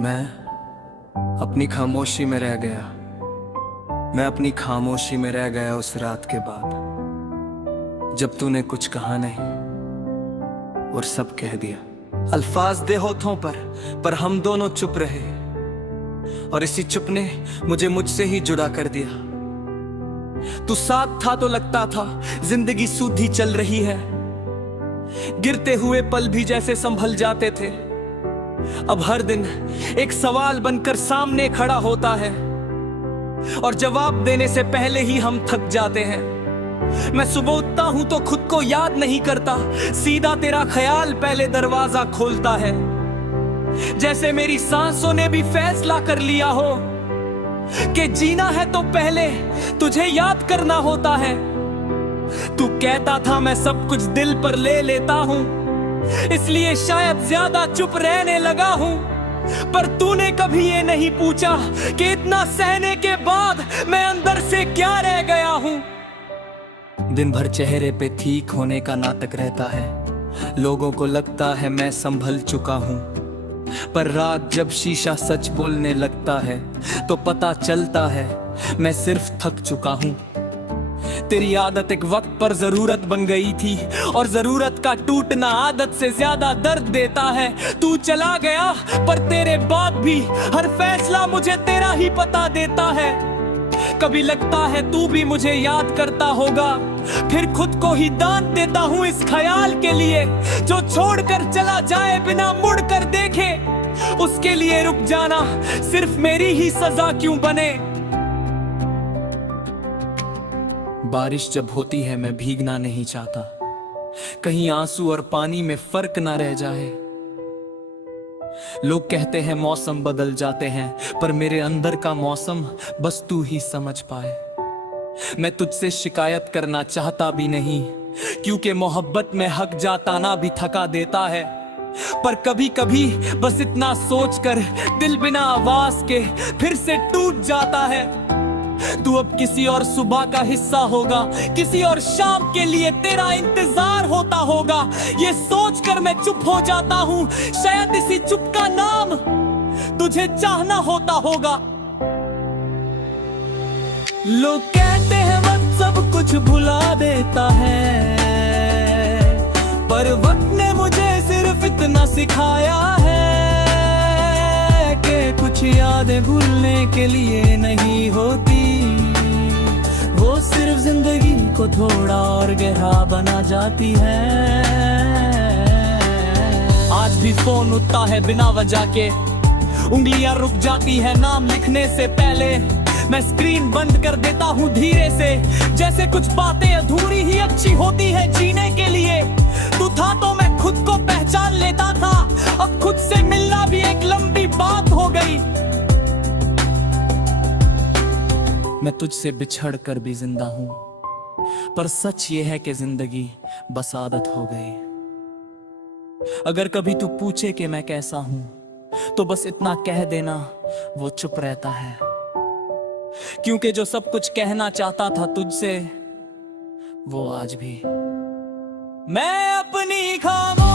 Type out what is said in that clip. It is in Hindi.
मैं अपनी खामोशी में रह गया। मैं अपनी खामोशी में रह गया उस रात के बाद जब तूने कुछ कहा नहीं और सब कह दिया। अल्फाज दे होठों पर हम दोनों चुप रहे और इसी चुप ने मुझे मुझसे ही जुड़ा कर दिया। तू साथ था तो लगता था जिंदगी सूधी चल रही है। गिरते हुए पल भी जैसे संभल जाते थे। अब हर दिन एक सवाल बनकर सामने खड़ा होता है और जवाब देने से पहले ही हम थक जाते हैं। मैं सुबह उठता हूं तो खुद को याद नहीं करता, सीधा तेरा ख्याल पहले दरवाजा खोलता है। जैसे मेरी सांसों ने भी फैसला कर लिया हो कि जीना है तो पहले तुझे याद करना होता है। तू कहता था मैं सब कुछ दिल पर ले लेता हूं, इसलिए शायद ज्यादा चुप रहने लगा हूं। पर तूने कभी ये नहीं पूछा कि इतना सहने के बाद मैं अंदर से क्या रह गया हूं। दिन भर चेहरे पे ठीक होने का नाटक रहता है। लोगों को लगता है मैं संभल चुका हूं, पर रात जब शीशा सच बोलने लगता है तो पता चलता है मैं सिर्फ थक चुका हूं। तेरी आदत एक वक्त पर जरूरत बन गई थी और जरूरत का टूटना आदत से ज्यादा दर्द देता है। तू चला गया पर तेरे बाद भी हर फैसला मुझे तेरा ही पता देता है। कभी लगता है तू भी मुझे याद करता होगा, फिर खुद को ही दान देता हूँ इस ख्याल के लिए जो छोड़कर चला जाए बिना मुड़ कर देखे। उसके लिए रुक जाना सिर्फ मेरी ही सजा क्यों बने। बारिश जब होती है मैं भीगना नहीं चाहता, कहीं आंसू और पानी में फर्क ना रह जाए। लोग कहते हैं मौसम बदल जाते हैं, पर मेरे अंदर का मौसम बस तू ही समझ पाए। मैं तुझसे शिकायत करना चाहता भी नहीं, क्योंकि मोहब्बत में हक जाताना भी थका देता है। पर कभी कभी बस इतना सोचकर दिल बिना आवाज के फिर से टूट जाता है। तू अब किसी और सुबह का हिस्सा होगा, किसी और शाम के लिए तेरा इंतजार होता होगा। ये सोचकर मैं चुप हो जाता हूँ, शायद इसी चुप का नाम तुझे चाहना होता होगा। लोग कहते हैं वक्त सब कुछ भुला देता है, पर वक्त ने मुझे सिर्फ इतना सिखाया है कि कुछ यादें भूलने के लिए नहीं होती, वो सिर्फ जिंदगी को थोड़ा और गहरा बना जाती है। आज भी फोन उठता है बिना वजह के, उंगलियां रुक जाती है नाम लिखने से पहले। मैं स्क्रीन बंद कर देता हूँ धीरे से, जैसे कुछ बातें अधूरी ही अच्छी होती है जीने के लिए। तू था तो मैं खुद को पहचान लेता था, अब खुद से मिलना भी एक लंबी बात हो गई। मैं तुझसे बिछड़ कर भी जिंदा हूं, पर सच ये है कि जिंदगी बस आदत हो गई। अगर कभी तू पूछे कि मैं कैसा हूं, तो बस इतना कह देना वो चुप रहता है, क्योंकि जो सब कुछ कहना चाहता था तुझसे वो आज भी मैं अपनी खामोशी